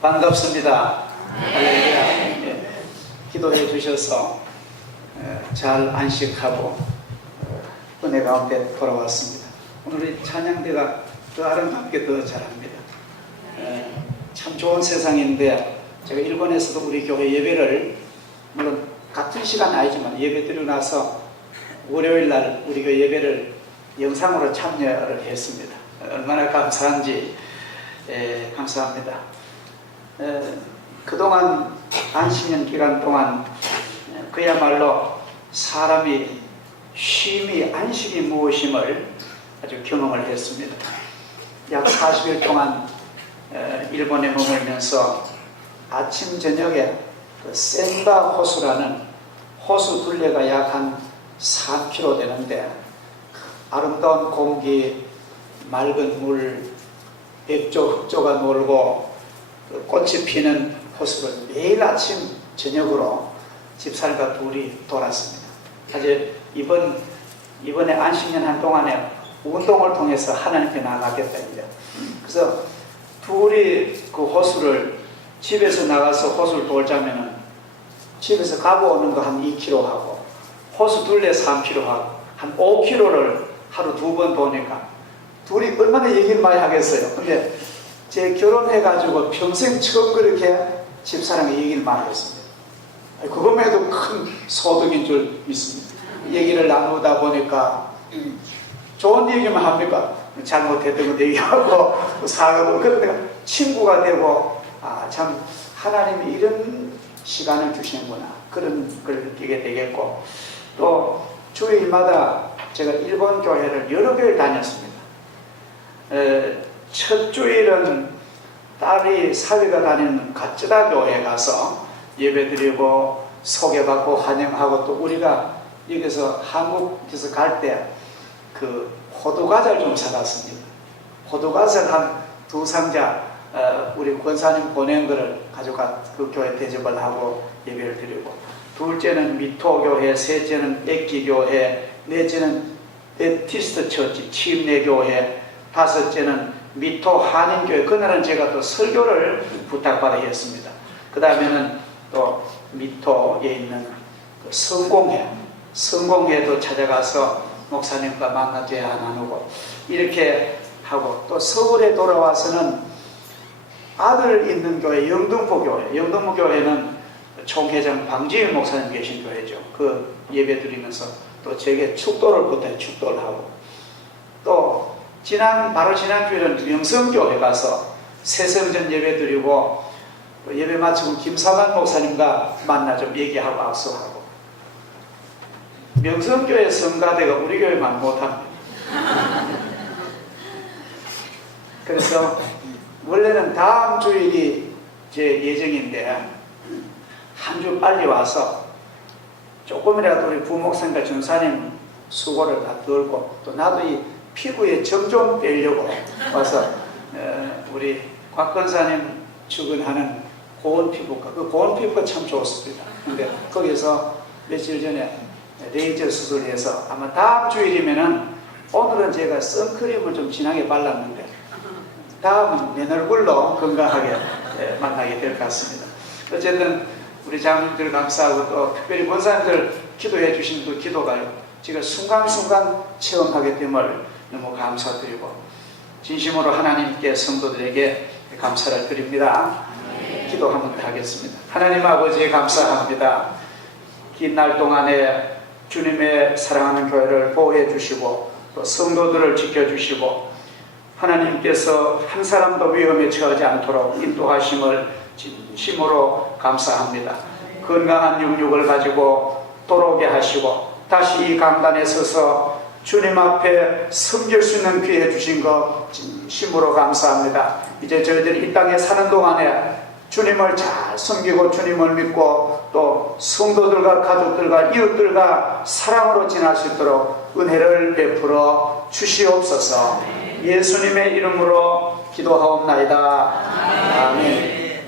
반갑습니다. 할렐루야. 예, 기도해 주셔서 잘 안식하고 은혜 가운데 돌아왔습니다. 오늘 찬양대가 더 아름답게 더 잘합니다. 참 좋은 세상인데 제가 일본에서도 우리 교회 예배를 물론 같은 시간은 아니지만 예배 드리고 나서 월요일날 우리 교회 예배를 영상으로 참여를 했습니다. 얼마나 감사한지 감사합니다. 그동안 안식년 기간 동안 그야말로 사람이 쉼이 안식이 무엇임을 아주 경험을 했습니다. 약 40일 동안 일본에 머물면서 아침 저녁에 그 센바 호수라는 호수 둘레가 약 한 4km 되는데 아름다운 공기, 맑은 물, 백조, 흑조가 놀고 그 꽃이 피는 호수를 매일 아침 저녁으로 집사람과 둘이 돌았습니다. 사실 이번에 안식년 한동안에 운동을 통해서 하나님께 나가겠다는데 그래서 둘이 그 호수를 집에서 나가서 호수를 돌자면은 집에서 가고 오는 거 한 2km 하고 호수 둘레 3km 하고 한 5km를 하루 2번 도니까 둘이 얼마나 얘기를 많이 하겠어요. 근데 제 결혼해가지고 평생 처음 그렇게 집사람이 얘기를 많이 했습니다. 그것만해도 큰 소득인 줄 믿습니다. 얘기를 나누다 보니까 좋은 얘기만 합니까? 잘못했던 거 얘기하고 사과도 그러니까 친구가 되고 참 하나님이 이런 시간을 주시는구나 그런 걸 느끼게 되겠고 또 주일마다 제가 일본 교회를 여러 교회를 다녔습니다. 첫 주일은 딸이 사위가 다니는 가츠다 교회에 가서 예배드리고 소개받고 환영하고 또 우리가 여기서 한국에서 갈 때 그 호두과자를 좀 사갔습니다. 호두과자를 한 2상자 우리 권사님 보낸 거를 가져가 그 교회 대접을 하고 예배를 드리고 둘째는 미토교회, 셋째는 액기교회, 넷째는 베티스트 처치 침례교회, 다섯째는 미토 한인교회. 그날은 제가 또 설교를 부탁받아 했습니다. 그 다음에는 또 미토에 있는 그 성공회도 찾아가서 목사님과 만나 대화 나누고 이렇게 하고 또 서울에 돌아와서는 아들 있는 교회 영등포 교회는 총회장 방지윤 목사님 계신 교회죠. 그 예배 드리면서 또 제게 축도를 부탁해 축도를 하고 또 바로 지난 주에는 명성교회 가서 새성전 예배 드리고 예배 마치고 김사만 목사님과 만나 좀 얘기하고 악수하고 명성교회 성가대가 우리 교회만 못합니다. 그래서 원래는 다음 주일이 제 예정인데 한 주 빨리 와서 조금이라도 우리 부목사님과 전사님 수고를 다 덜고 또 나도 이 피부에 점 좀 빼려고 와서 우리 곽 권사님 출근하는 고온 피부과 그 고온 피부가 참 좋습니다. 근데 거기서 며칠 전에 레이저 수술해서 아마 다음 주일이면은 오늘은 제가 선크림을 좀 진하게 발랐는데 다음은 내 얼굴로 건강하게 만나게 될 것 같습니다. 어쨌든 우리 장로님들 감사하고 또 특별히 권사님들 기도해 주신 그 기도가 제가 순간순간 체험하게 됨을 너무 감사드리고 진심으로 하나님께 성도들에게 감사를 드립니다. 기도 한번 하겠습니다. 하나님 아버지 감사합니다. 긴 날 동안에 주님의 사랑하는 교회를 보호해 주시고 또 성도들을 지켜주시고 하나님께서 한 사람도 위험에 처하지 않도록 인도하심을 진심으로 감사합니다. 건강한 영육을 가지고 돌아오게 하시고 다시 이 강단에 서서 주님 앞에 섬길 수 있는 기회 주신 것 진심으로 감사합니다. 이제 저희들이 이 땅에 사는 동안에 주님을 잘 섬기고 주님을 믿고 또 성도들과 가족들과 이웃들과 사랑으로 지날 수 있도록 은혜를 베풀어 주시옵소서. 예수님의 이름으로 기도하옵나이다. 아멘.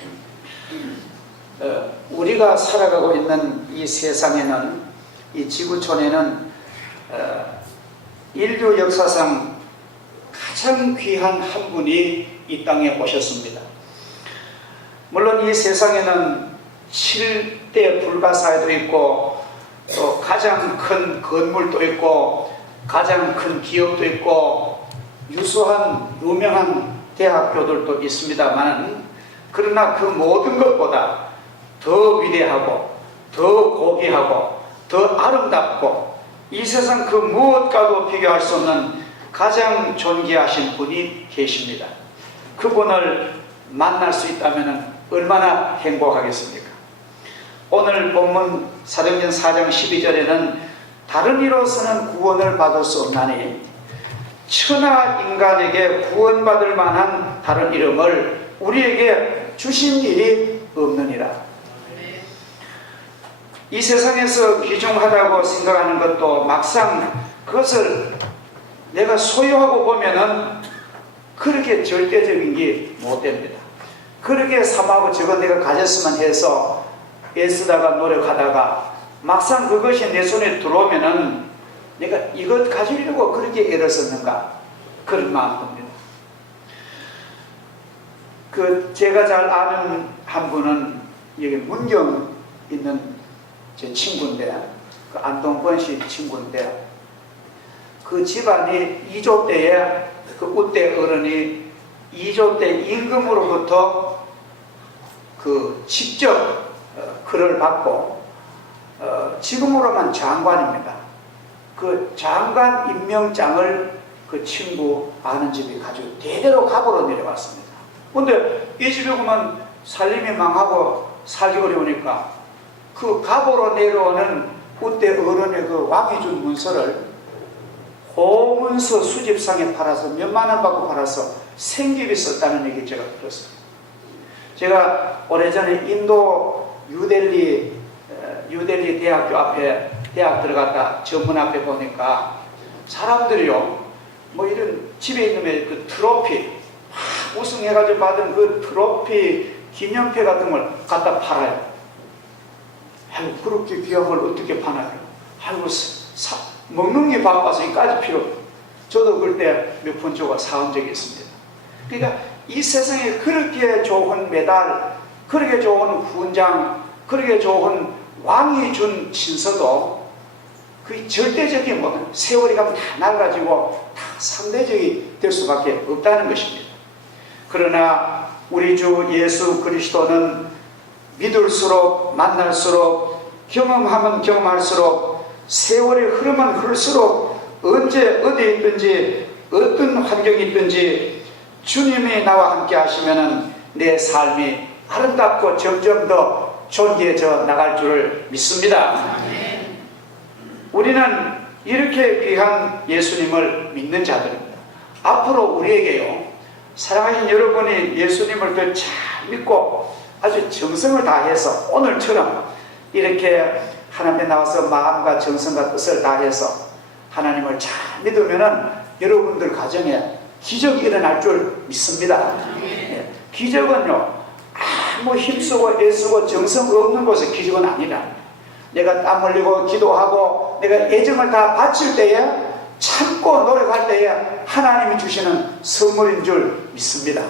우리가 살아가고 있는 이 세상에는 이 지구촌에는 인류 역사상 가장 귀한 한 분이 이 땅에 오셨습니다. 물론 이 세상에는 7대 불가사의도 있고 또 가장 큰 건물도 있고 가장 큰 기업도 있고 유수한 유명한 대학교들도 있습니다만, 그러나 그 모든 것보다 더 위대하고 더 고귀하고 더 아름답고 이 세상 그 무엇과도 비교할 수 없는 가장 존귀하신 분이 계십니다. 그분을 만날 수 있다면 얼마나 행복하겠습니까? 오늘 본문 사도행전 4장 12절에는 다른 이로서는 구원을 받을 수 없나니 천하 인간에게 구원받을 만한 다른 이름을 우리에게 주신 일이 없느니라. 이 세상에서 귀중하다고 생각하는 것도 막상 그것을 내가 소유하고 보면은 그렇게 절대적인 게 못 됩니다. 그렇게 삼하고 저거 내가 가졌으면 해서 애쓰다가 노력하다가 막상 그것이 내 손에 들어오면은 내가 이것 가지려고 그렇게 애를 썼는가, 그런 마음입니다. 제가 잘 아는 한 분은 여기 문경 있는 제 친구인데, 안동권 씨 친구인데, 그 집안이 2조 때에 그 우대 어른이 2조 때 임금으로부터 직접 글을 받고 지금으로만 장관입니다. 그 장관 임명장을 그 친구 아는 집이 가지고 대대로 갑으로 내려왔습니다. 근데 이 집에 보면 살림이 망하고 살기 어려우니까 그 갑으로 내려오는 우대 어른의 그 왕이 준 문서를 호문서 수집상에 팔아서 몇만 원 받고 팔아서 생계비 썼다는 얘기 제가 들었습니다. 제가 오래전에 인도 뉴델리 대학교 앞에 대학 들어갔다 정문 앞에 보니까 사람들이요, 뭐 이런 집에 있는 그 트로피 우승해가지고 받은 그 트로피 기념패 같은 걸 갖다 팔아요. 아이고, 그렇게 귀한 걸 어떻게 파나요? 아이고, 먹는 게 바빠서 이까지 필요 없어요. 저도 그때 몇 번 주고 사온 적이 있습니다. 그러니까 이 세상에 그렇게 좋은 메달, 그렇게 좋은 훈장, 그렇게 좋은 왕이 준 신서도 그 절대적인 뭐 세월이 가면 다 나가지고 다 상대적이 될 수밖에 없다는 것입니다. 그러나 우리 주 예수 그리스도는 믿을수록 만날수록 경험하면 경험할수록 세월의 흐름은 흐를수록 언제 어디에 있든지 어떤 환경이 있든지 주님이 나와 함께 하시면은 내 삶이 아름답고 점점 더 존귀해져 나갈 줄을 믿습니다. 우리는 이렇게 귀한 예수님을 믿는 자들입니다. 앞으로 우리에게요, 사랑하신 여러분이 예수님을 더 잘 믿고 아주 정성을 다해서 오늘처럼 이렇게 하나님께 나와서 마음과 정성과 뜻을 다해서 하나님을 잘 믿으면은 여러분들 가정에 기적이 일어날 줄 믿습니다. 기적은요, 아무 힘쓰고 애쓰고 정성 없는 곳에 기적은 아니라, 내가 땀 흘리고 기도하고 내가 애정을 다 바칠 때에, 참고 노력할 때에 하나님이 주시는 선물인 줄 믿습니다.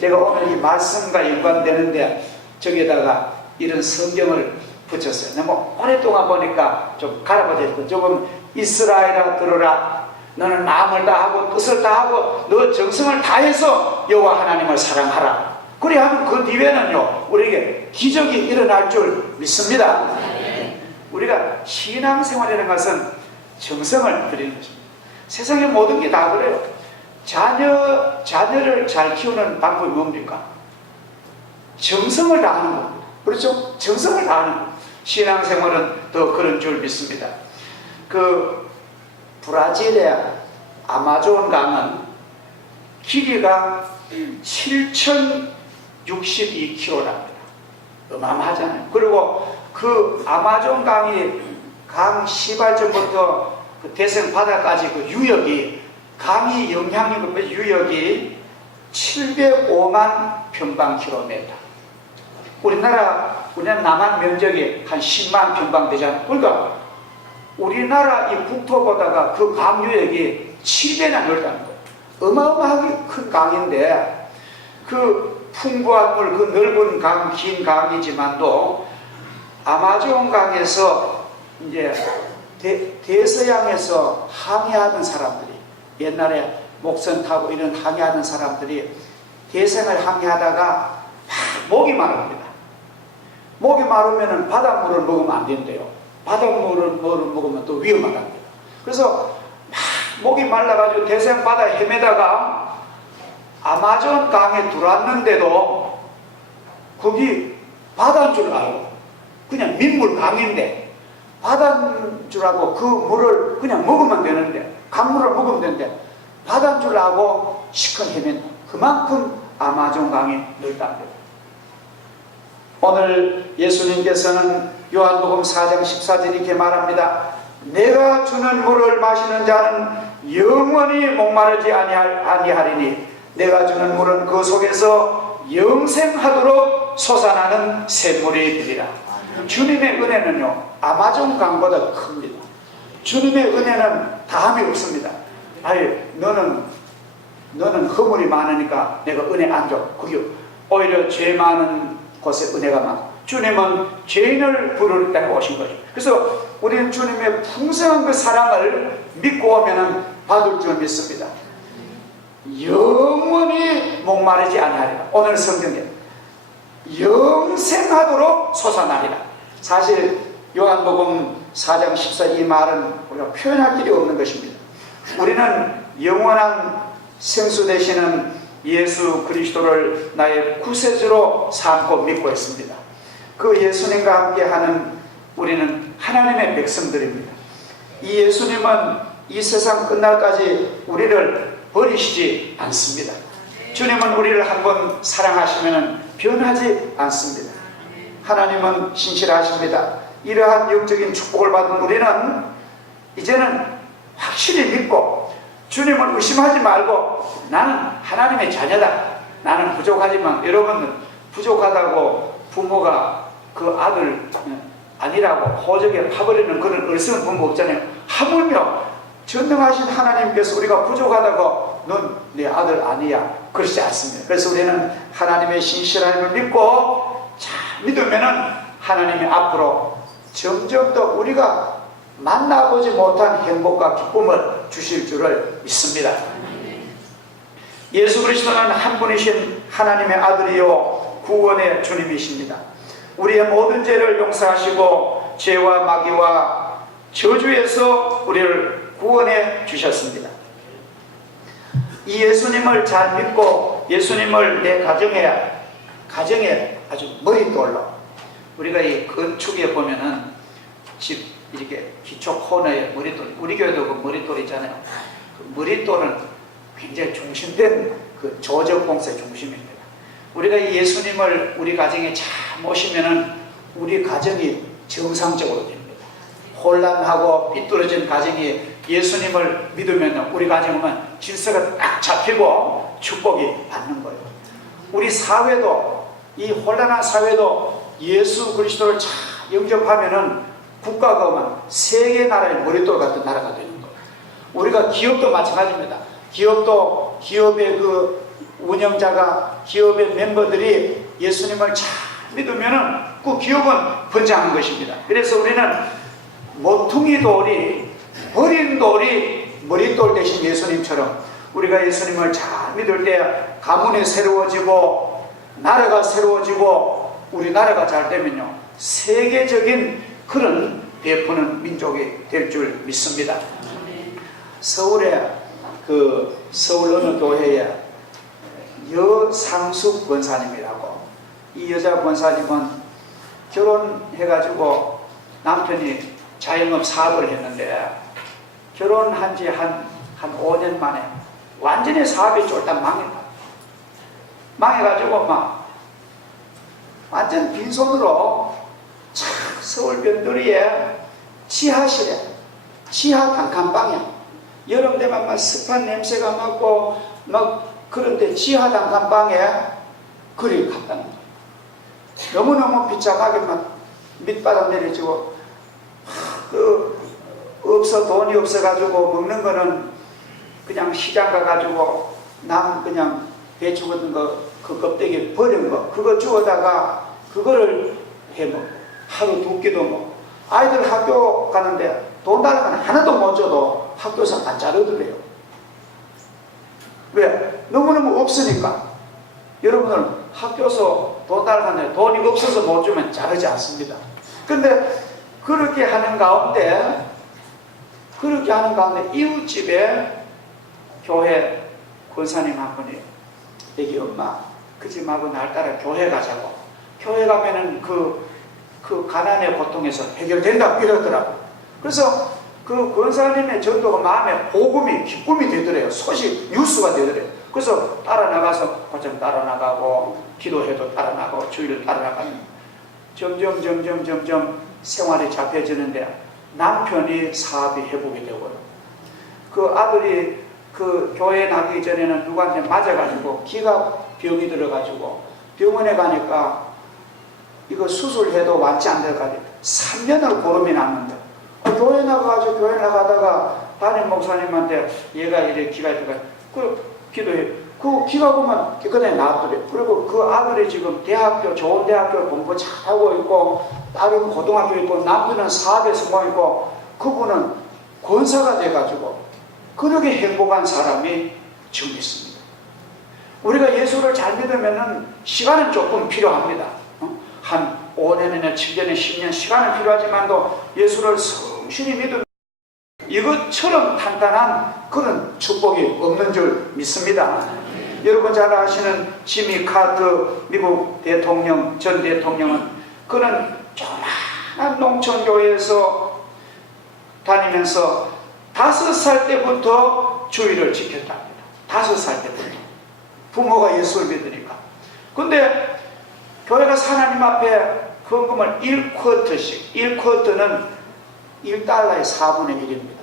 제가 오늘 이 말씀과 연관되는데 저기에다가 이런 성경을 붙였어요. 너무 오랫동안 보니까 좀 갈아버렸고, 조금 이스라엘아 들으라, 너는 마음을 다하고 뜻을 다하고 너 정성을 다해서 여호와 하나님을 사랑하라. 그래야 하면 그 뒤에는요, 우리에게 기적이 일어날 줄 믿습니다. 우리가 신앙생활이라는 것은 정성을 들이는 것입니다. 세상의 모든 게 다 그래요. 자녀를 잘 키우는 방법이 뭡니까? 정성을 다하는 겁니다. 그렇죠? 정성을 다하는 것. 신앙생활은 더 그런 줄 믿습니다. 브라질의 아마존 강은 길이가 7,062km랍니다. 어마어마하잖아요. 그리고 그 아마존 강 시발점부터 그 대성 바다까지 그 유역이, 강이 영향력 유역이 705만 평방킬로미터. 우리나라 남한 면적이 한 10만 평방되잖아요. 그러니까 우리나라 이 국토보다가 그 강유역이 7배나 넓다는 거예요. 어마어마하게 큰 강인데, 그 풍부한 물, 그 넓은 강, 긴 강이지만도 아마존 강에서 이제 대서양에서 항해하던 사람들이, 옛날에 목선 타고 이런 항해하는 사람들이 대서양을 항해하다가 막 목이 마릅니다. 목이 마르면 바닷물을 먹으면 안 된대요. 바닷물을 먹으면 또 위험하답니다. 그래서 막 목이 말라가지고 대서양 바다에 헤매다가 아마존 강에 들어왔는데도 거기 바다인 줄 알고, 그냥 민물 강인데 바다인 줄 알고 그 물을 그냥 먹으면 되는데, 강물을 먹으면 되는데 바다인 줄 알고 시큰 헤맨다. 그만큼 아마존 강이 넓답니다. 오늘 예수님께서는 요한복음 4장 14절 이렇게 말합니다. 내가 주는 물을 마시는 자는 영원히 목마르지 아니하리니 내가 주는 물은 그 속에서 영생하도록 솟아나는 샘물이 되리라. 주님의 은혜는요, 아마존 강보다 큽니다. 주님의 은혜는 다함이 없습니다. 아니, 너는 허물이 많으니까 내가 은혜 안 줘. 그게 오히려 죄 많은 곳에 은혜가 많고, 주님은 죄인을 부를 때 오신 거죠. 그래서 우리는 주님의 풍성한 그 사랑을 믿고 오면 받을 줄 믿습니다. 영원히 목마르지 아니하리라. 오늘 성경에 영생하도록 솟아나리라. 사실 요한복음 4장 14절 이 말은 우리가 표현할 길이 없는 것입니다. 우리는 영원한 생수 되시는 예수 그리스도를 나의 구세주로 삼고 믿고 있습니다. 그 예수님과 함께하는 우리는 하나님의 백성들입니다. 이 예수님은 이 세상 끝날까지 우리를 버리시지 않습니다. 주님은 우리를 한번 사랑하시면 변하지 않습니다. 하나님은 신실하십니다. 이러한 영적인 축복을 받은 우리는 이제는 확실히 믿고 주님을 의심하지 말고 나는 하나님의 자녀다. 나는 부족하지만, 여러분은 부족하다고 부모가 그 아들 아니라고 호적에 파버리는 그런 어리석은 부모 없잖아요. 하물며 전능하신 하나님께서 우리가 부족하다고 넌 내 아들 아니야, 그러지 않습니다. 그래서 우리는 하나님의 신실함을 믿고 잘 믿으면은 하나님이 앞으로 점점 더 우리가 만나보지 못한 행복과 기쁨을 주실 줄을 믿습니다. 예수 그리스도는 한 분이신 하나님의 아들이요 구원의 주님이십니다. 우리의 모든 죄를 용서하시고 죄와 마귀와 저주에서 우리를 구원해 주셨습니다. 이 예수님을 잘 믿고 예수님을 내 가정에 아주 머릿돌로, 우리가 이 건축에 보면은 집 이렇게 기초 코너에 머릿돌, 우리 교회도 그 머릿돌 있잖아요. 그 머릿돌은 굉장히 중심된 그 조적공사의 중심입니다. 우리가 이 예수님을 우리 가정에 잘 모시면은 우리 가정이 정상적으로 됩니다. 혼란하고 삐뚤어진 가정이 예수님을 믿으면 우리 가정은 질서가 딱 잡히고 축복이 받는 거예요. 우리 사회도, 이 혼란한 사회도 예수 그리스도를 잘 영접하면은 국가가 세계 나라의 머릿돌 같은 나라가 되는 거예요. 우리가 기업도 마찬가지입니다. 기업도 기업의 그 운영자가, 기업의 멤버들이 예수님을 잘 믿으면은 그 기업은 번창하는 것입니다. 그래서 우리는 모퉁이 돌이, 버린 돌이 머릿돌 대신 예수님처럼 우리가 예수님을 잘 믿을 때 가문이 새로워지고 나라가 새로워지고 우리나라가 잘 되면요, 세계적인 그런 베푸는 민족이 될 줄 믿습니다. 서울에 서울 어느 교회에 여상숙 권사님이라고, 이 여자 권사님은 결혼해가지고 남편이 자영업 사업을 했는데 결혼한 지 한 5년 만에 완전히 사업이 쫄딱 망해가지고 막 완전 빈손으로 서울 변두리에 지하실에, 지하 단칸방에 여름 되면 막 습한 냄새가 맡고 막 그런데 지하 단칸방에 그리 갔다는 거예요. 너무너무 비참하게 막 밑바닥 내려지고 돈이 없어가지고 먹는 거는 그냥 시장 가가지고 남 그냥 배추 같은 거 그 껍데기 버린 거 그거 주워다가 그거를 해먹고 하루 두 끼도 먹고 아이들 학교 가는데 돈 달라면 하나도 못 줘도 학교에서 안 자르더래요. 왜? 너무너무 없으니까. 여러분들 학교에서 돈 달라는데 돈이 없어서 못 주면 자르지 않습니다. 근데 그렇게 하는 가운데 이웃집에 교회 권사님 한 분이 여기 엄마 그 집하고 날 따라 교회 가자고. 교회 가면은 그 가난의 고통에서 해결된다 이러더라고. 그래서 그 권사님의 전도가 마음에 복음이 기쁨이 되더래요. 소식 뉴스가 되더래요. 그래서 따라 나가서 고참 따라 나가고 기도해도 따라 나가고 주일을 따라 나가면 점점 생활이 잡혀지는데 남편이 사업이 회복이 되고요. 그 아들이 그 교회 나기 전에는 누구한테 맞아가지고 기가 병이 들어가지고 병원에 가니까 이거 수술해도 완치 안 돼가지고 3년을 고름이 났는데 교회 나가다가 담임 목사님한테 얘가 이래 기가 들어가 기도해. 그 기가 보면 그날 나왔더래. 그리고 그 아들이 지금 좋은 대학교 공부 잘하고 있고 딸은 고등학교 있고 남편은 사업에 성공했고 그분은 권사가 돼가지고 그렇게 행복한 사람이 지금 있습니다. 우리가 예수를 잘 믿으면은 시간은 조금 필요합니다. 한 5년이나 7년이나 10년 시간은 필요하지만도 예수를 성실히 믿으면 이것처럼 탄탄한 그런 축복이 없는 줄 믿습니다. 여러분 잘 아시는 지미 카터 미국 대통령, 전 대통령은 그는 조그마한 농촌교회에서 다니면서 5살 때부터 주의를 지켰답니다. 5살 때부터. 부모가 예수를 믿으니까. 근데 교회가 하나님 앞에 헌금을 1쿼터씩, 1쿼터는 1달러의 4분의 1입니다.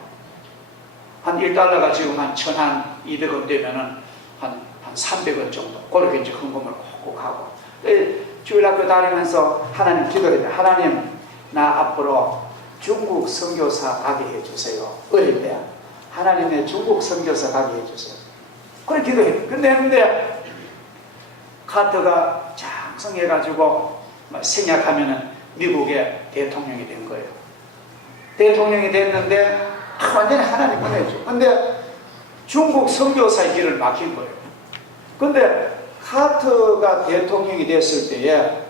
한 1달러가 지금 한 1,200원 되면은 한 300원 정도. 그렇게 이제 헌금을 꼭 하고. 주일학교 다니면서 하나님 기도해요. 하나님, 나 앞으로 중국 선교사 가게 해주세요. 어릴 때. 하나님의 중국 선교사 가게 해주세요. 그래 기도해요. 근데 했는데, 카터가 장성해가지고 생략하면은 미국의 대통령이 된 거예요. 대통령이 됐는데, 완전히 하나님 보내죠. 근데 중국 선교사의 길을 막힌 거예요. 근데 카터가 대통령이 됐을 때에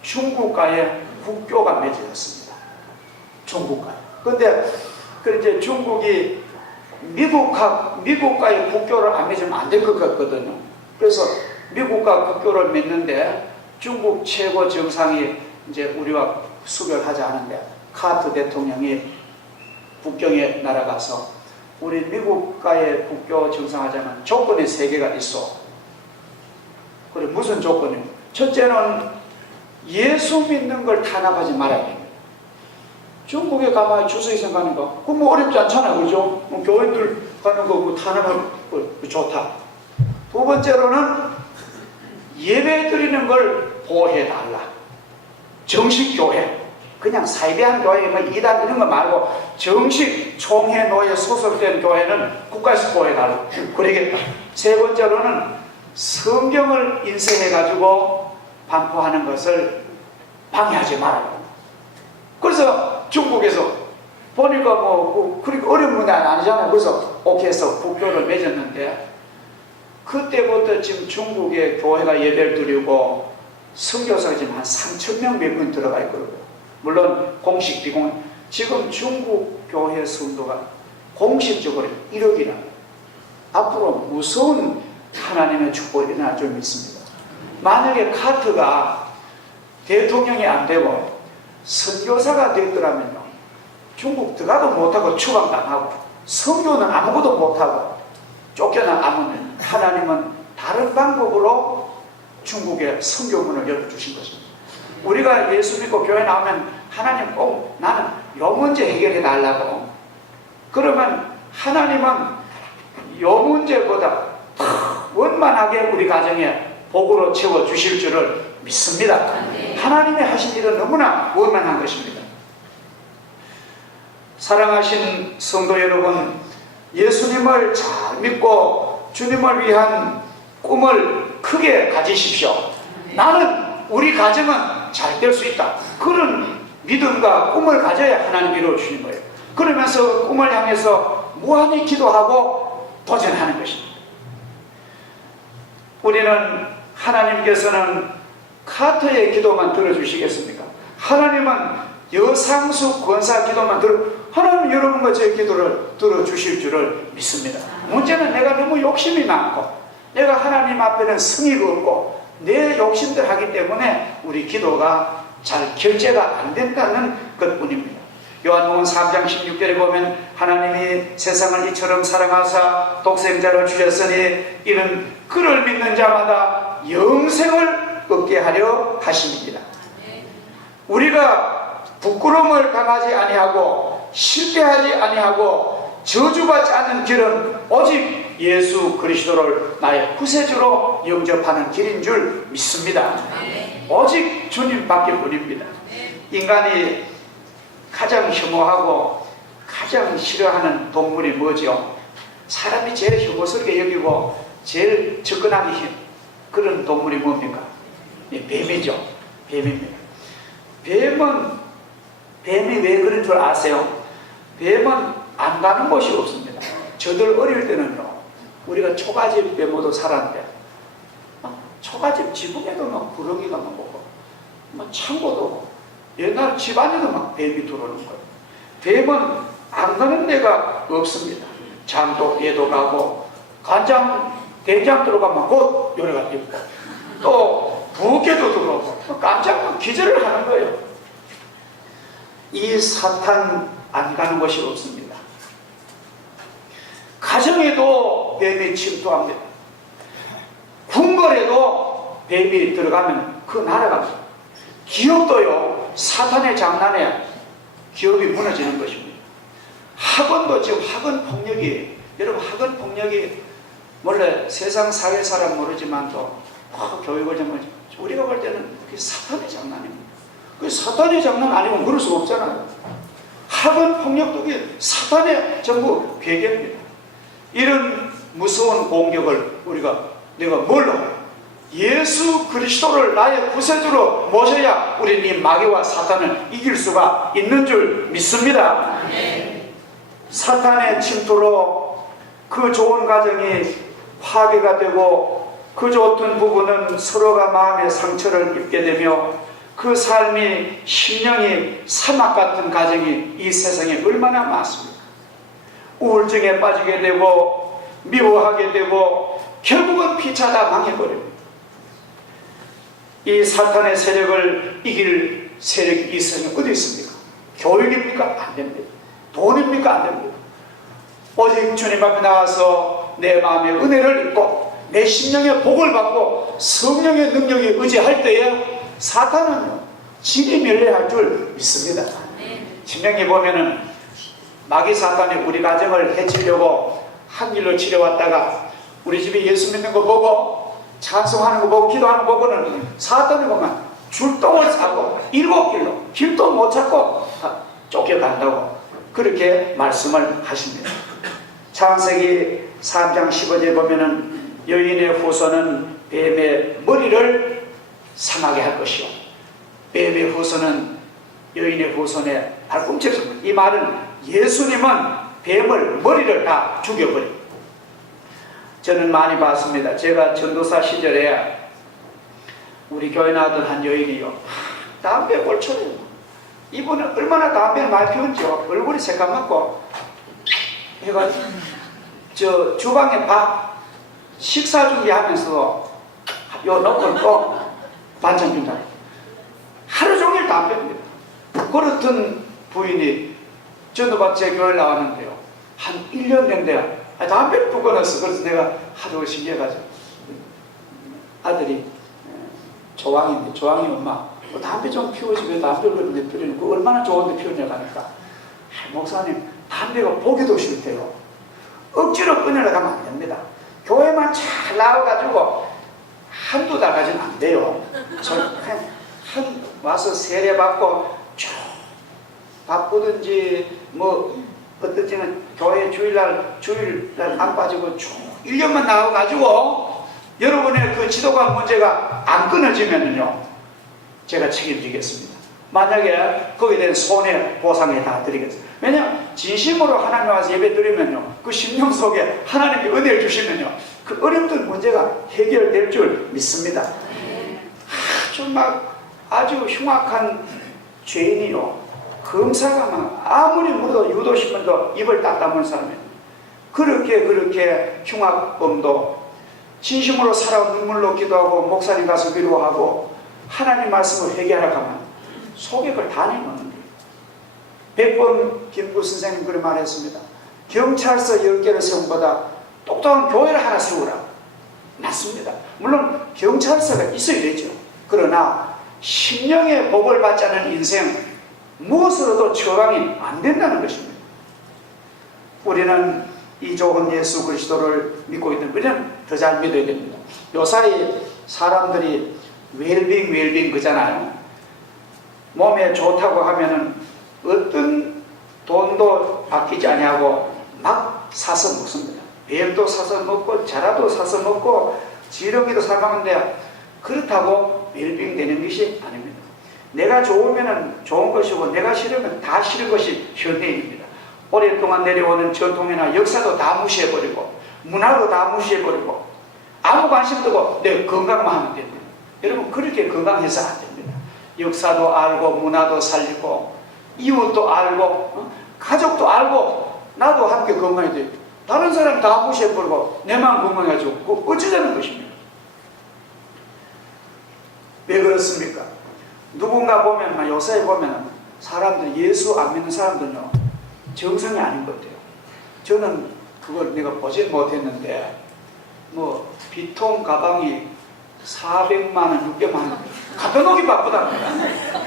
중국과의 국교가 맺어졌습니다. 중국과의. 근데 그 이제 중국이 미국과의 국교를 안 맺으면 안 될 것 같거든요. 그래서 미국과 국교를 맺는데 중국 최고 정상이 이제 우리와 수교하자 하는데 카터 대통령이 북경에 날아가서 우리 미국과의 국교 정상하자면 조건이 3개가 있어. 그래 무슨 조건이요? 첫째는 예수 믿는 걸 탄압하지 말아야 됩니다. 중국에 가만히 주석이 생각하는 거 그건 뭐 어렵지 않잖아요. 그죠? 뭐 교회들 가는 거 뭐 탄압은 좋다. 두 번째로는 예배 드리는 걸 보호해달라. 정식 교회. 그냥 사이비한 교회, 뭐 이단 이런 거 말고 정식 총회 노예 소속된 교회는 국가에서 보호해달라. 그러겠다. 세 번째로는 성경을 인쇄해가지고 반포하는 것을 방해하지 말아라. 그래서 중국에서 보니까 뭐 그렇게 어려운 문제 아니잖아요. 그래서 오케이 해서 국교를 맺었는데 그때부터 지금 중국의 교회가 예배를 드리고 선교사가 지금 한 3,000명 몇 분 들어가 있거든요. 물론 공식 비공식 지금 중국 교회 성도가 공식적으로 1억이나 앞으로 무서운 하나님의 축복이 일어날 줄 믿습니다. 만약에 카터가 대통령이 안 되고 선교사가 됐더라면요 중국 들어가도 못하고 추방당하고 선교는 아무것도 못하고 쫓겨나가면 하나님은 다른 방법으로 중국의 선교문을 열어주신 것입니다. 우리가 예수 믿고 교회 나오면 하나님 꼭 나는 요 문제 해결해 달라고 그러면 하나님은 요 문제보다 더 원만하게 우리 가정에 복으로 채워주실 줄을 믿습니다. 하나님의 하신 일은 너무나 원만한 것입니다. 사랑하신 성도 여러분, 예수님을 잘 믿고 주님을 위한 꿈을 크게 가지십시오. 나는 우리 가정은 잘 될 수 있다. 그런 믿음과 꿈을 가져야 하나님이 이루어 주시는 거예요. 그러면서 그 꿈을 향해서 무한히 기도하고 도전하는 것입니다. 우리는 하나님께서는 카터의 기도만 들어주시겠습니까? 하나님은 여상수 권사 기도만 하나님 여러분과 제 기도를 들어주실 줄을 믿습니다. 문제는 내가 너무 욕심이 많고 내가 하나님 앞에는 성의가 없고 내 욕심들 하기 때문에 우리 기도가 잘 결제가 안 된다는 것뿐입니다. 요한복음 3장 16절에 보면 하나님이 세상을 이처럼 사랑하사 독생자를 주셨으니 이는 그를 믿는 자마다 영생을 얻게 하려 하심입니다. 우리가 부끄러움을 당하지 아니하고 실패하지 아니하고 저주받지 않는 길은 오직 예수 그리스도를 나의 구세주로 영접하는 길인 줄 믿습니다. 오직 주님밖에 뿐입니다. 인간이 가장 혐오하고 가장 싫어하는 동물이 뭐죠? 사람이 제일 혐오스럽게 여기고 제일 접근하기 힘든 그런 동물이 뭡니까? 뱀이죠. 뱀입니다. 뱀이 왜 그런 줄 아세요? 뱀은 안 가는 곳이 없습니다. 저들 어릴 때는요, 우리가 초가집 뱀으로 살았는데 초가집 지붕에도 막 구렁이가 막 오고 막 창고도 옛날 집안에도 막 뱀이 들어오는 거예요. 뱀은 안 가는 데가 없습니다. 장독에도 가고 간장 된장 들어가면 곧 요래가 있고 또 부엌에도 들어오고 깜짝 기절을 하는 거예요. 이 사탄 안 가는 곳이 없습니다. 가정에도 뱀이 침투합니다. 궁궐에도 뱀이 들어가면 그 나라가 기업도요, 사탄의 장난에 기업이 무너지는 것입니다. 학원도 지금 학원 폭력이, 여러분 학원 폭력이 원래 세상 사회 사람 모르지만 또 교육을 정말 우리가 볼 때는 그게 사탄의 장난입니다. 그 사탄의 장난 아니면 그럴 수 없잖아요. 학원 폭력도 그게 사탄의 전부 괴계입니다. 이런 무서운 공격을 내가 뭘로? 예수 그리스도를 나의 구세주로 모셔야 우리는 이 마귀와 사탄을 이길 수가 있는 줄 믿습니다. 사탄의 침투로 그 좋은 가정이 파괴가 되고 그 좋던 부부는 서로가 마음의 상처를 입게 되며 그 삶이 심령이 사막 같은 가정이 이 세상에 얼마나 많습니까? 우울증에 빠지게 되고 미워하게 되고 결국은 피차다 망해버립니다. 이 사탄의 세력을 이길 세력이 이 세상에 어디 있습니까? 교육입니까? 안 됩니다. 돈입니까? 안 됩니다. 오직 주님 앞에 나와서 내 마음의 은혜를 입고 내 심령의 복을 받고 성령의 능력에 의지할 때에 사탄은요 진이 멸례할 줄 믿습니다. 신명기 보면은 마귀 사탄이 우리 가정을 해치려고 한 길로 치려왔다가 우리 집에 예수 믿는 거 보고 찬송하는 거 보고 기도하는 거 보고는 사탄이 보면 줄똥을 싸고 7길로 길도 못 찾고 쫓겨간다고 그렇게 말씀을 하십니다. 창세기 3장 15절에 보면은 여인의 후손은 뱀의 머리를 상하게 할 것이요 뱀의 후손은 여인의 후손의 발꿈치를. 이 말은 예수님은 뱀을 머리를 다 죽여버립니다. 저는 많이 봤습니다. 제가 전도사 시절에 우리 교회 나왔던 한 여인이요 담배 꼴초래요. 이분은 얼마나 담배를 많이 피웠죠. 얼굴이 새까맣고 얘가 저 주방에 밥 식사 준비하면서도 요 넣고 또 반찬 준다. 하루 종일 담배입니다. 그렇던 부인이 전도받 제 교회 나왔는데요. 한 1년 된대요. 담배를 또 끊었어. 그래서 내가 하도 신기해가지고 아들이 조왕인데 조왕이 엄마 담배 좀 피우지 왜 담배를 내 피우는 거 얼마나 좋은데 피우냐고 하니까 목사님 담배가 보기도 싫대요. 억지로 끊으려 가면 안 됩니다. 교회만 잘 나와가지고 한두 달 가지는 안 돼요. 와서 세례받고 쭉 바쁘든지 뭐 어떨지는 교회 주일날 안 빠지고 쭉 1년만 나와가지고 여러분의 그 지도관 문제가 안 끊어지면요, 제가 책임지겠습니다. 만약에 거기에 대한 손해보상에 다 드리겠습니다. 왜냐하면 진심으로 하나님 와서 예배 드리면요, 그 심령 속에 하나님이 은혜를 주시면요, 그 어렵던 문제가 해결될 줄 믿습니다. 아주 흉악한 죄인이요, 검사가 막 아무리 물어도 유도시켜도 입을 딱 다문 사람이에요. 그렇게 흉악범도 진심으로 살아 눈물로 기도하고 목사님 가서 위로하고 하나님 말씀을 회개하러 가면 속에 그걸 다 내놓는 거예요. 100번 김구 선생님 그런 말 했습니다. 경찰서 10개를 세운보다 똑똑한 교회를 하나 세우라. 맞습니다. 물론 경찰서가 있어야 되죠. 그러나 심령의 복을 받지 않은 인생 무엇으로도 처방이 안 된다는 것입니다. 우리는 이 좋은 예수 그리스도를 믿고 있는 우리는 더 잘 믿어야 됩니다. 요사이 사람들이 웰빙 그잖아요. 몸에 좋다고 하면은 어떤 돈도 아끼지 아니하고 막 사서 먹습니다. 뱀도 사서 먹고 자라도 사서 먹고 지렁이도 사 먹는데 그렇다고 웰빙 되는 것이 아닙니다. 내가 좋으면 좋은 것이고 내가 싫으면 다 싫은 것이 현대인입니다. 오랫동안 내려오는 전통이나 역사도 다 무시해버리고 문화도 다 무시해버리고 아무 관심도 없고 내 건강만 하면 됩니다. 여러분 그렇게 건강해서 안 됩니다. 역사도 알고 문화도 살리고 이웃도 알고 가족도 알고 나도 함께 건강해야 돼요. 다른 사람 다 무시해버리고 내만 건강해가지고 어쩌자는 것입니다. 왜 그렇습니까? 누군가 보면 요새 보면 사람들 예수 안 믿는 사람들은요 정성이 아닌 것 같아요. 저는 그걸 내가 보질 못했는데 뭐 비통 가방이 400만 원, 600만 원 갖다 놓기 바쁘답니다.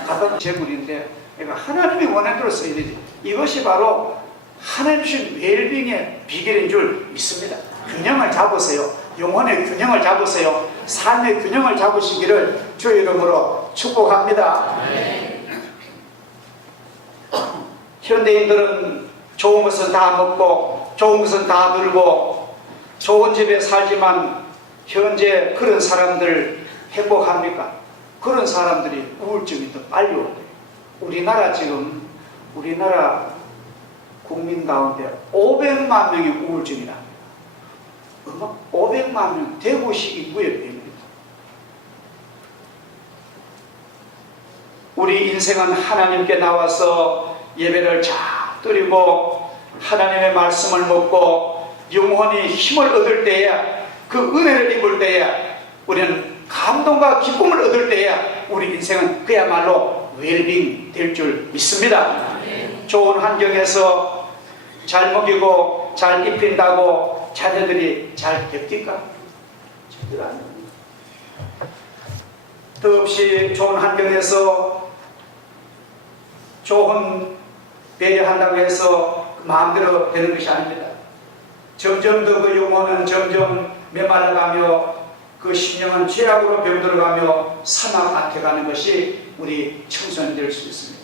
갖다 놓은 재물인데 그러니까 하나님이 원하는 대로 써야 되지. 이것이 바로 하나님 주신 웰빙의 비결인 줄 믿습니다. 균형을 잡으세요. 영혼의 균형을 잡으세요. 삶의 균형을 잡으시기를 주의 이름으로 축복합니다. 현대인들은 좋은 것은 다 먹고 좋은 것은 다 들고 좋은 집에 살지만 현재 그런 사람들 행복합니까? 그런 사람들이 우울증이 더 빨리 오대요. 우리나라 지금 우리나라 국민 가운데 500만 명이 우울증이랍니다. 500만 명 대구시 인구의 비입니다. 우리 인생은 하나님께 나와서 예배를 잘 드리고 하나님의 말씀을 먹고 영혼이 힘을 얻을 때에 그 은혜를 입을 때에 우리는 감동과 기쁨을 얻을 때에 우리 인생은 그야말로 웰빙 될 줄 믿습니다. 좋은 환경에서 잘 먹이고 잘 입힌다고 자녀들이 잘 됩니까? 절대로 안 됩니다. 더없이 좋은 환경에서 좋은 배려한다고 해서 마음대로 되는 것이 아닙니다. 점점 더 그 영혼은 점점 메말라가며 그 심령은 죄악으로 병들어가며 사막 앞에 가는 것이 우리 청소년이 될 수 있습니다.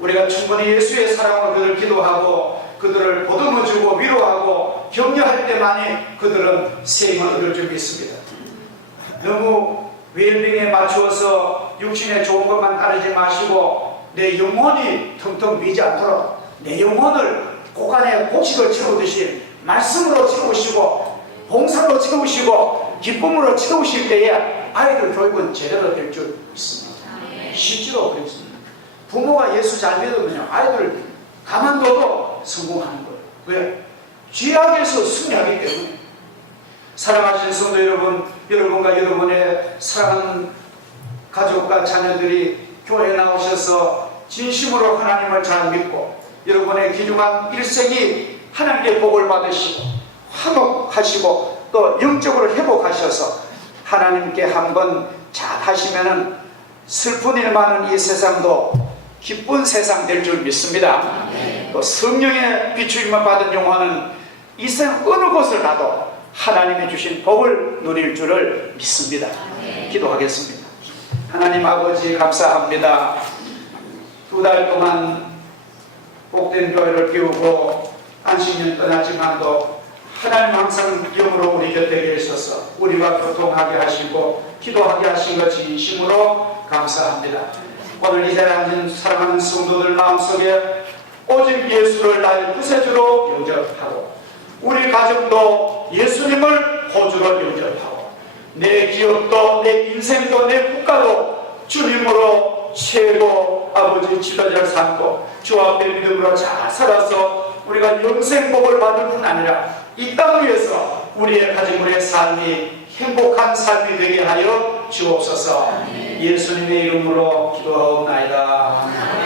우리가 충분히 예수의 사랑으로 그들을 기도하고 그들을 보듬어주고 위로하고 격려할 때만이 그들은 세임을 얻을 줄 믿습니다. 너무 웰빙에 맞추어서 육신의 좋은 것만 따르지 마시고 내 영혼이 텅텅 비지 않도록 내 영혼을 고간에 곡식을 채우듯이 말씀으로 채우시고 봉사로 채우시고 기쁨으로 채우실 때에 아이들 교육은 제대로 될 줄 믿습니다. 실제로 그렇습니다. 부모가 예수 잘 믿으면 아이들 가만둬도 성공하는 거예요. 왜? 죄악에서 승리하기 때문에. 사랑하시는 성도 여러분, 여러분과 여러분의 사랑하는 가족과 자녀들이 교회에 나오셔서 진심으로 하나님을 잘 믿고 여러분의 귀중한 일생이 하나님께 복을 받으시고 화목하시고 또 영적으로 회복하셔서 하나님께 한번 잘 하시면은 슬픈 일 많은 이 세상도 기쁜 세상 될 줄 믿습니다. 또 성령의 비추임을 받은 영혼은 이 세상 어느 곳을 가도 하나님이 주신 복을 누릴 줄을 믿습니다. 기도하겠습니다. 하나님 아버지 감사합니다. 2달 동안 복된 교회를 비우고 안식년 떠나지만도 하나님 항상 영으로 우리 곁에 계셔서 우리와 교통하게 하시고 기도하게 하신 것 진심으로 감사합니다. 오늘 이 자리에 앉은 사랑하는 성도들 마음속에 오직 예수를 나의 구세주로 영접하고 우리 가정도 예수님을 보주로 영접하고 내 기업도 내 인생도 내 국가도 주님으로 최고 아버지 지도자를 삼고 주 앞에 믿음으로 잘 살아서 우리가 영생복을 받을 뿐 아니라 이 땅 위에서 우리의 가정 우리의 삶이 행복한 삶이 되게 하여 주옵소서. 예수님의 이름으로 기도하옵나이다.